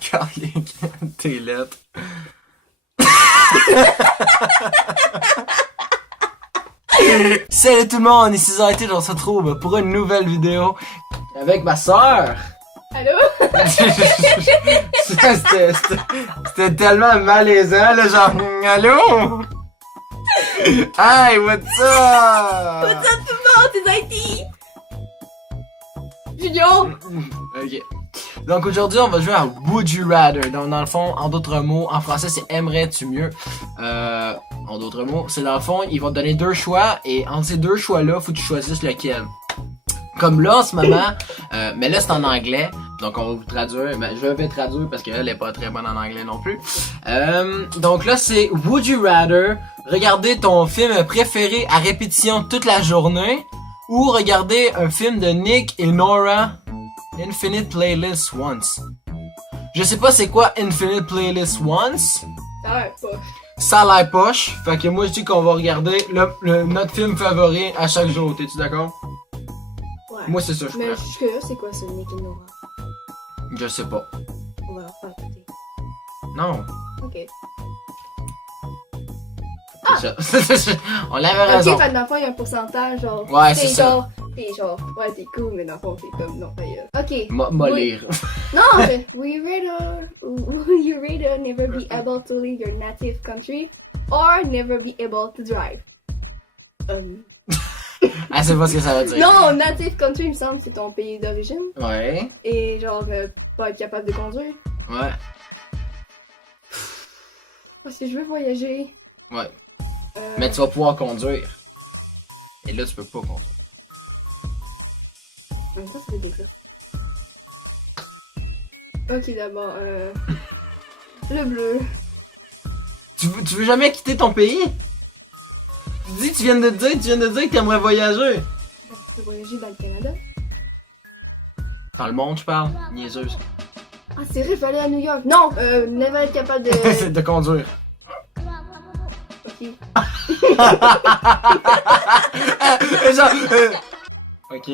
Calique, t'es lettre. Salut tout le monde, ici Zayté, on se retrouve pour une nouvelle vidéo avec ma soeur. Allô? C'était tellement malaisant, là, genre, allô? Hey, what's up? What's up tout le monde, c'est Zayté! Junior! Ok. Donc aujourd'hui, on va jouer à Would You Rather. Donc dans le fond, en d'autres mots, en français c'est aimerais-tu mieux. En d'autres mots, c'est dans le fond, ils vont te donner deux choix et entre ces deux choix-là, faut que tu choisisses lequel. Comme là en ce moment, mais là c'est en anglais, donc on va vous traduire. Ben, je vais traduire parce qu'elle est pas très bonne en anglais non plus. Donc là c'est Would You Rather regarder ton film préféré à répétition toute la journée ou regarder un film de Nick et Nora Infinite Playlist Once. Je sais pas c'est quoi Infinite Playlist Once. Ça a l'air poche. Ça a l'air poche. Fait que moi je dis qu'on va regarder notre film favori à chaque jour. T'es-tu d'accord? Ouais. Moi c'est ça je Mais crois. jusque-là, c'est quoi ce Nick et Nora? Je sais pas. On va leur faire écouter. Non. Ok. C'est ça. On avait raison. Ok, fait dans le fond, il y a un pourcentage, genre. Ouais, c'est ça. T'es genre, ouais, t'es cool, mais dans le fond, t'es comme, non, d'ailleurs. Ok. M'a lire. Non, mais, will you rather never be able to leave your native country or never be able to drive? Ah, c'est pas ce que ça veut dire. Non, native country, il me semble que c'est ton pays d'origine. Ouais. Et genre, pas être capable de conduire. Ouais. Parce que je veux voyager. Ouais. Mais tu vas pouvoir conduire. Et là, tu peux pas conduire. Ça, c'est des gars. Ok, d'abord, le bleu. Tu veux jamais quitter ton pays? Tu viens de dire que t'aimerais voyager. Ben, tu peux voyager dans le Canada. Dans le monde, je parle. Niaiseuse. Ah, c'est vrai, je vais aller à New York. Non, never être capable de... C'est de conduire. Ok. Genre, ok.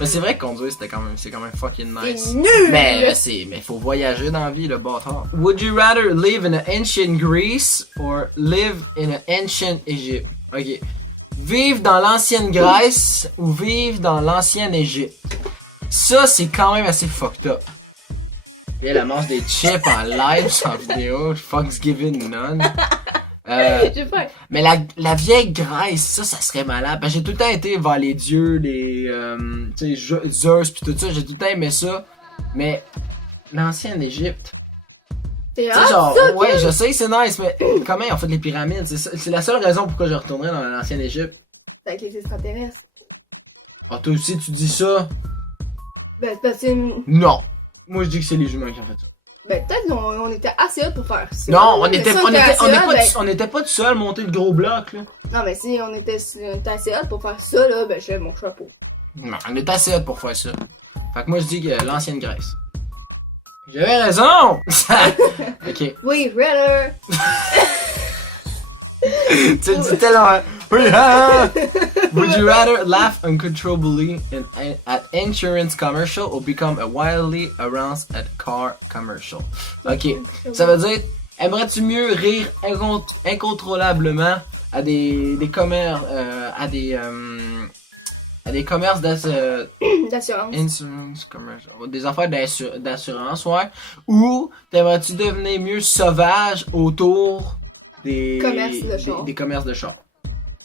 Mais c'est vrai que conduire, c'est quand même fucking nice. C'est nul! Mais faut voyager dans la vie, le bâtard. Would you rather live in ancient Greece or live in ancient Egypt? Ok. Vivre dans l'ancienne Grèce ou vivre dans l'ancienne Égypte? Ça, c'est quand même assez fucked up. Et elle mange des chips en live sans vidéo. Fuck's given none. Je sais pas. Mais la vieille Grèce, ça serait malade. Parce que j'ai tout le temps été vers les dieux, les tu sais, Zeus pis tout ça, j'ai tout le temps aimé ça. Mais l'ancienne Égypte, C'est tu sais genre, ça, ouais, je sais c'est nice, mais comment ils ont fait les pyramides? C'est la seule raison pourquoi je retournerais dans l'ancienne Égypte. avec les extraterrestres. Ah, toi aussi tu dis ça? Ben, c'est parce que... Non. Moi je dis que c'est les humains qui ont fait ça. Ben, peut-être qu'on était assez hot pour faire ça. Non, on Mais était si pas tout seul à monter le gros bloc, là. Non, mais si on était assez hot pour faire ça, là, ben, je fais mon chapeau. Non, on était assez hot pour faire ça. Fait que moi je dis que l'ancienne Grèce. J'avais raison! Ok. Oui, rather. Tu le dis tellement. Would you rather laugh uncontrollably at insurance commercial or become a wildly aroused at car commercial? Ok. Ça veut dire, aimerais-tu mieux rire incontrôlablement à des commerces, à des commerces D'assurance. insurance commercial, des affaires d'assurance, ouais. Ou t'aimerais-tu devenir mieux sauvage autour des Commerces de char. des commerces de char?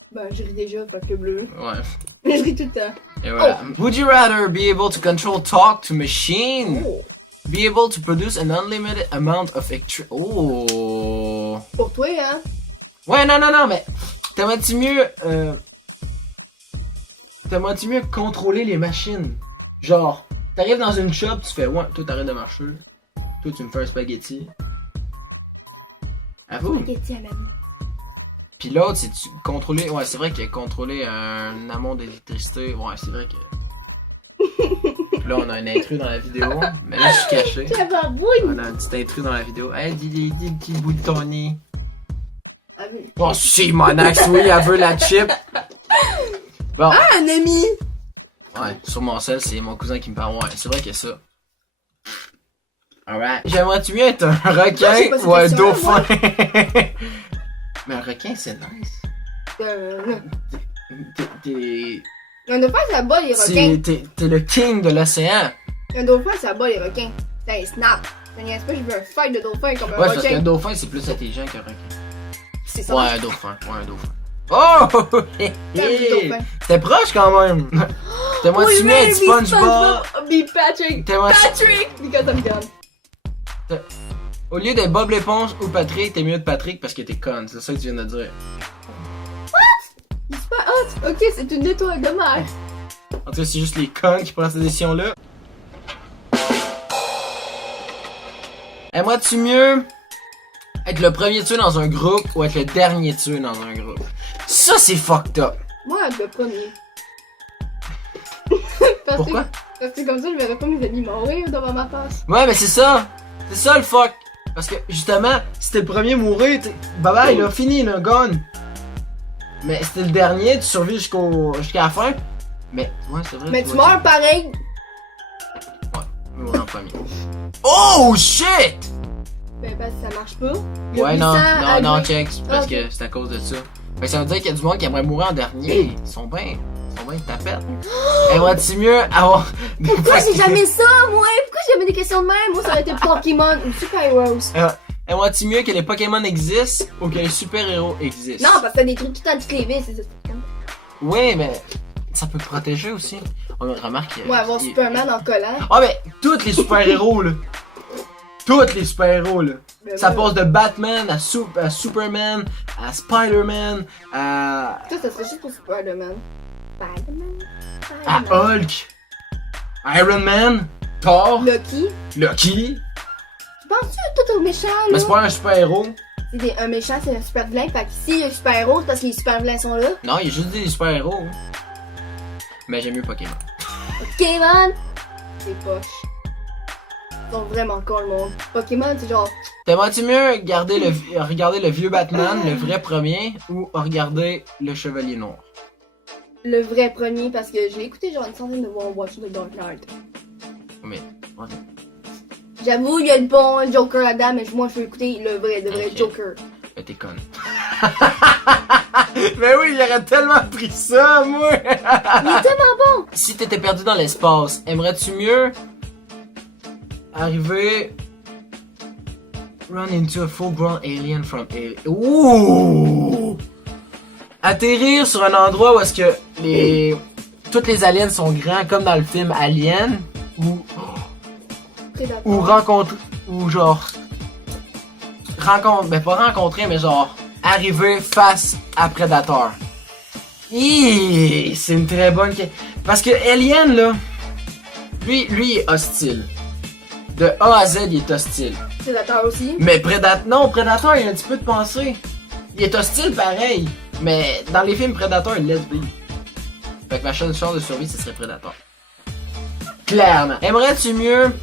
Ben, je ris déjà, fait que bleu. Ouais. Je ris tout le temps. Et voilà. Would you rather be able to control talk to machine? Oh. Be able to produce an unlimited amount of electricity. Oh. Pour toi, hein? Ouais, non, mais t'aimerais-tu mieux contrôler les machines? Genre, t'arrives dans une shop, tu fais, ouais, toi t'arrêtes de marcher. Toi tu me fais un spaghetti. Avoue. Spaghetti à mamie. Pis l'autre, c'est contrôler. Ouais, c'est vrai que contrôler un amont d'électricité. Ouais, c'est vrai que. Là, on a un intrus dans la vidéo. Mais là, je suis caché. La barbouille! On a un petit intrus dans la vidéo. Hey, dis le petit bout de ton nez. Ah oui. Oh, si, Monax, oui, elle veut la chip. Bon. Ah, un ami! Ouais, sur mon sel, c'est mon cousin qui me parle. Ouais, c'est vrai qu'il y a ça. Alright. J'aimerais-tu mieux être un requin j'ai pas cette ou un question-là, dauphin? Mais un requin, c'est nice. T'es... Un dauphin, ça bat les requins. T'es le king de l'océan. Un dauphin, ça bat les requins. C'est un snap. Ça niaise pas, je veux un fight de dauphin comme un Ouais, parce qu'un requin. dauphin, c'est plus intelligent qu'un requin. C'est ça. Ouais, un dauphin. Ouais, un dauphin. Oh! dauphin. C'était proche quand même. T'aimerais-tu mieux être SpongeBob? Be Patrick. Patrick! Because I'm done. Au lieu d'être Bob l'éponge ou Patrick, t'es mieux de Patrick parce que t'es con. C'est ça que tu viens de dire. C'est pas hot. Ok, c'est une étoile de mer. En tout cas, c'est juste les cons qui prennent cette décision-là. Aimerais-tu mieux être le premier tué dans un groupe ou être le dernier tué dans un groupe? Ça, c'est fucked up. Moi, le premier. Pourquoi? Parce que comme ça, je verrais pas mes amis mourir devant ma face. Ouais, mais c'est ça. C'est ça le fuck. Parce que justement, si t'es le premier à mourir, bye bye, là, fini, là, gone. Mais si t'es le dernier, tu survis jusqu'à la fin. Mais, ouais, c'est vrai. Mais tu meurs pareil. Ouais, en premier. Oh shit! Ben, parce que ça marche pas. Le Ouais, non, buisson, check, parce Ok. que c'est à cause de ça. Fait que ça veut dire qu'il y a du monde qui aimerait mourir en dernier. Ils sont bien tapettes. Aimerais-tu mieux avoir des Pourquoi j'ai jamais ça, moi? Pourquoi j'ai jamais des questions de même? Moi, ça aurait été Pokémon ou Super Heroes. Aimerais-tu mieux que les Pokémon existent ou que les super-héros existent? Non, parce que t'as des trucs tout le temps clévés, c'est ça. Oui, mais ça peut te protéger aussi. On remarque. Ouais, avoir Superman en collant. Ah, mais tous les super-héros, là. Tous les super-héros, là. Ben, Ça ouais. passe de Batman à Superman, à Spider-Man, à Ça serait juste pour Spider-Man. Spider-Man. Hulk, Iron Man, Thor, Lucky. Lucky. Tu penses-tu tout au méchant, là? Mais c'est pas un super-héros. Un méchant, c'est un super vilain. Fait que si un super héros, c'est parce que les super vilains sont là. Non, il a juste dit des super-héros. Mais j'aime mieux Pokémon. Pokémon! C'est poche. Ils sont vraiment cons, le monde. Pokémon, c'est genre. T'aimerais-tu mieux regarder le vieux Batman, le vrai premier, ou regarder le Chevalier Noir? Le vrai premier, parce que j'ai écouté genre une centaine de fois en watch de Dark Knight. Mais, ouais. J'avoue, il y a le bon Joker là-dedans, mais moi je veux écouter le vrai Ok. Joker. Mais t'es conne. Mais oui, j'aurais tellement pris ça, moi! Il est tellement bon! Si t'étais perdu dans l'espace, aimerais-tu mieux arriver run into a full-grown alien from alien? Ouh! Atterrir sur un endroit où est-ce que toutes les aliens sont grands comme dans le film Alien Prédateur. ou ben pas rencontrer mais genre arriver face à Predator. C'est une très bonne question. Parce que Alien là, lui il est hostile. De A à Z il est hostile. Prédateur aussi. Mais Predator il a un petit peu de pensée. Il est hostile pareil. Mais dans les films Predator il laisse vivre. Fait que ma seule chance de survie ce serait Predator. Clairement. Aimerais-tu mieux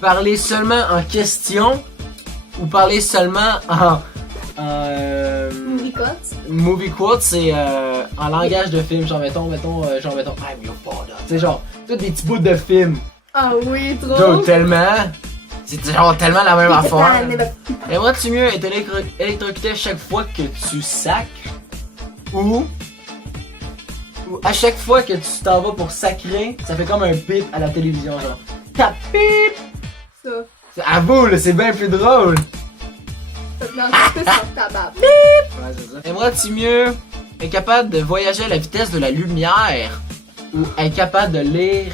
parler seulement en question ou parler seulement en Movie Cuts. movie quote, c'est en langage de film, genre mettons I'm your father. Tu sais genre tous des petits bouts de film. Ah oui, trop! Dude, tellement. C'est genre tellement la même affaire. Aimerais-tu mieux être électrocuté à chaque fois que tu sacres ou à chaque fois que tu t'en vas pour sacrer, ça fait comme un bip à la télévision genre. Tap bip! Ça. Avoue là, c'est bien plus drôle. Ça te met en plus sur ta barbe. Ouais, c'est ça. Aimerais-tu mieux être capable de voyager à la vitesse de la lumière ou être capable de lire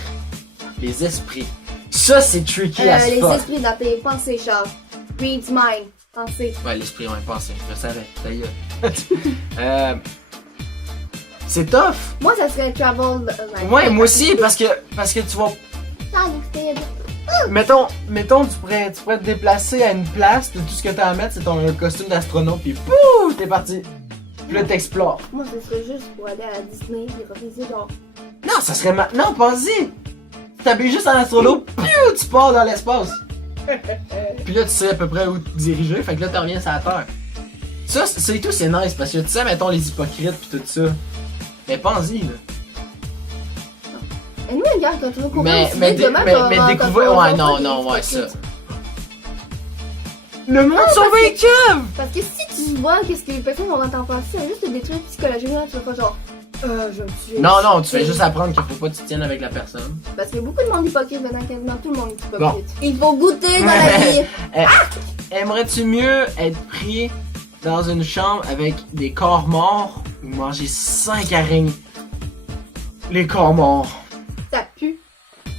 les esprits? Ça, c'est tricky as Les fuck. esprits dans tes pensées, genre. Reads mind. Pensée. Ouais, l'esprit, ouais, pensez. Je le savais. Ça y est. C'est tough. Moi, ça serait travel. Ouais, moi aussi, parce que tu vas... Mettons, tu pourrais te déplacer à une place, tout ce que t'as à mettre, c'est ton costume d'astronaute, pis pouh, t'es parti. Puis là, t'explores. Moi, ce serait juste pour aller à la Disney et refaire genre. Non, ça serait Non, pense-y. Tu t'habilles juste en astronaute, piou, tu pars dans l'espace. Puis là, tu sais à peu près où te diriger, fait que là, tu reviens sur la Terre. Ça, c'est tout, c'est nice, parce que tu sais, mettons les hypocrites pis tout ça. Mais pense-y, là. Mais regarde, quand tu veux courir, Mais découvrir. Ouais, non, ouais, ça. Le monde sont vainqueurs! Parce que si tu vois qu'est-ce que les personnes vont en penser, c'est juste te détruire psychologiquement, tu vas pas genre. Je me suis. Non, tu fais juste apprendre qu'il faut pas que tu tiennes avec la personne. Parce qu'il y a beaucoup de monde hypocrite dedans, quasiment tout le monde est hypocrite. Bon. Il faut goûter dans la vie. Aimerais-tu mieux être pris dans une chambre avec des corps morts ou manger 5 araignées? Les corps morts. Ça pue.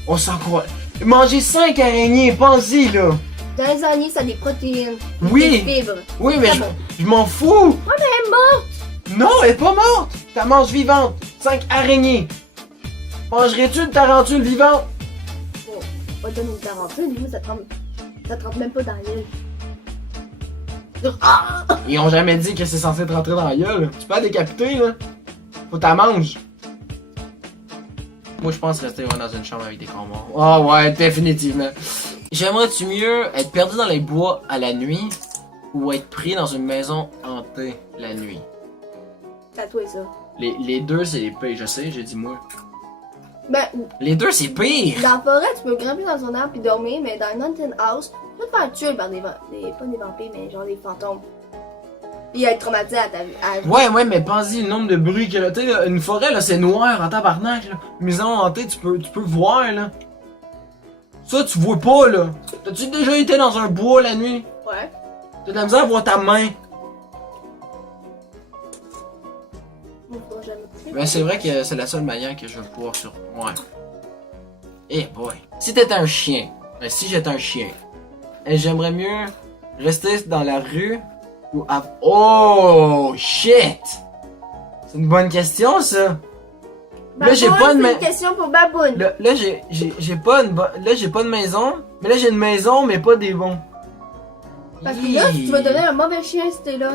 On s'en croit. Manger 5 araignées, pense-y là. Dans les araignées, ça a des protéines. Oui. Des fibres. Oui, mais Ah je m'en fous. Ouais, mais elle est morte. Non, elle est pas morte. T'as mange vivante. 5 araignées. Mangerais-tu une tarentule vivante? Bon, on va te donner une tarentule, lui, ça te rentre même pas dans l'île. Ah! Ils ont jamais dit que c'est censé te rentrer dans la gueule. Tu peux la décapiter, là. Faut que t'en manges. Moi, je pense rester dans une chambre avec des corps morts. Ah ouais, définitivement. J'aimerais-tu mieux être perdu dans les bois à la nuit ou être pris dans une maison hantée la nuit? Tatouer ça. Les deux, c'est les pires, je sais, j'ai dit moi. Ben, Les deux, c'est pire! dans la forêt, tu peux grimper dans un arbre puis dormir, mais dans un haunted house, tu peux te faire tuer par pas des vampires, mais genre des fantômes. Puis être traumatisé à ta vie. Ouais, mais pense-y, le nombre de bruits qu'il y a. Tu sais, une forêt, là, c'est noir en tabarnak, là. Une maison hantée, tu peux voir, là. Ça, tu vois pas, là. T'as-tu déjà été dans un bois la nuit? Ouais. T'as de la misère à voir ta main. Moi, je vais jamais coucher. Ben, c'est vrai que c'est la seule manière que je vais pouvoir sur. Ouais. Eh boy. Si t'étais un chien, si j'étais un chien, j'aimerais mieux rester dans la rue ou à. Oh shit! C'est une bonne question, ça. Là, j'ai pas de C'est une question pour Baboune. Là, j'ai pas de maison, mais là j'ai une maison, mais pas des bons. Parce que là, tu vas devenir un mauvais chien si t'es là.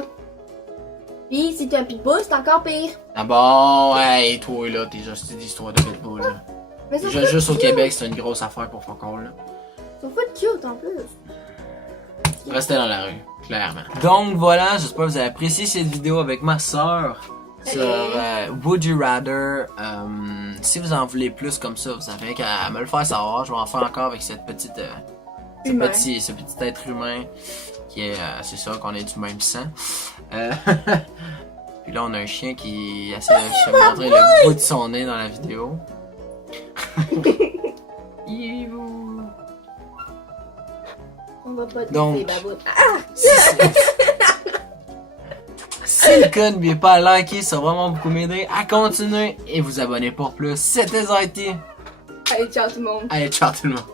Pis si t'es un pitbull, c'est encore pire. Ah bon, hey, toi là, t'es juste des histoires de pitbull là. Mais c'est Déjà, juste au Québec, c'est une grosse affaire pour fuck all là. Ils sont pas cute en plus. Restez dans la rue, clairement. Donc voilà, j'espère que vous avez apprécié cette vidéo avec ma soeur sur Would You Rather. Si vous en voulez plus comme ça, vous avez qu'à me le faire savoir. Je vais en faire encore avec cette petite, ce petit être humain qui est, c'est ça, qu'on est du même sang. Puis là, on a un chien qui essaie de se montrer le bout de son nez dans la vidéo. On va pas te Donc, laisser, Baboune. Si le code n'est pas à liker, ça va vraiment beaucoup m'aider à continuer et vous abonner pour plus. C'était Zayty. Allez, ciao tout le monde. Allez, ciao tout le monde.